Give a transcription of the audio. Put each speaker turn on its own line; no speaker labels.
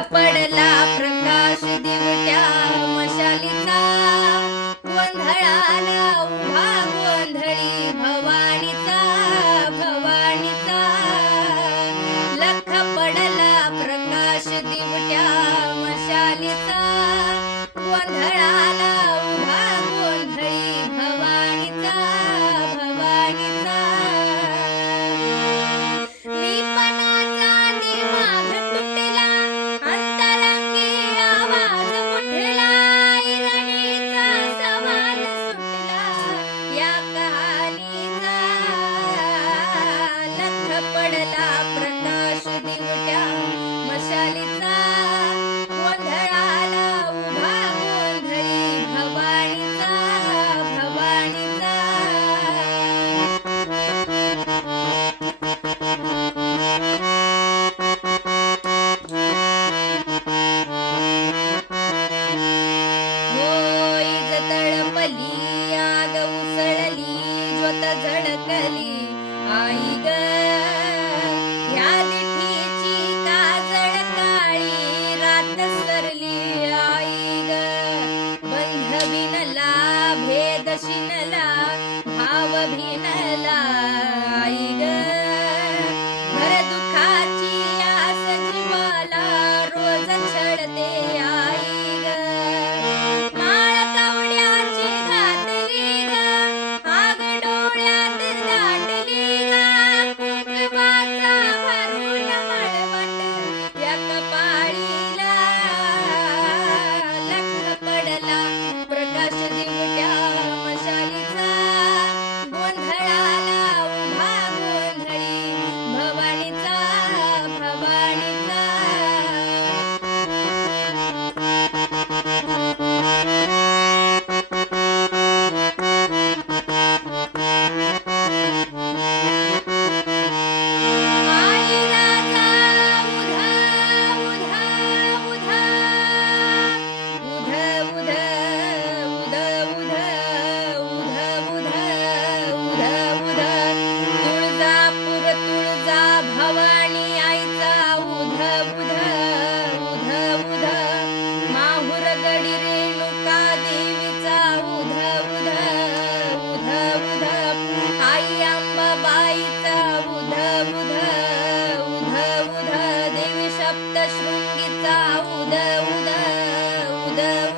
पडला प्रकाश दिवट्या मशालीचा. गोंधळाला उभा गोंधळी भवानीचा भवानीचा. लख पडला प्रकाश दिवट्या मशालीचा. गोंधळाला हात झळकली आई ग ह्या दिठीची काजळ काळी रात सरली. आई ग बंध भिनला भेद शिनला भाव भिनला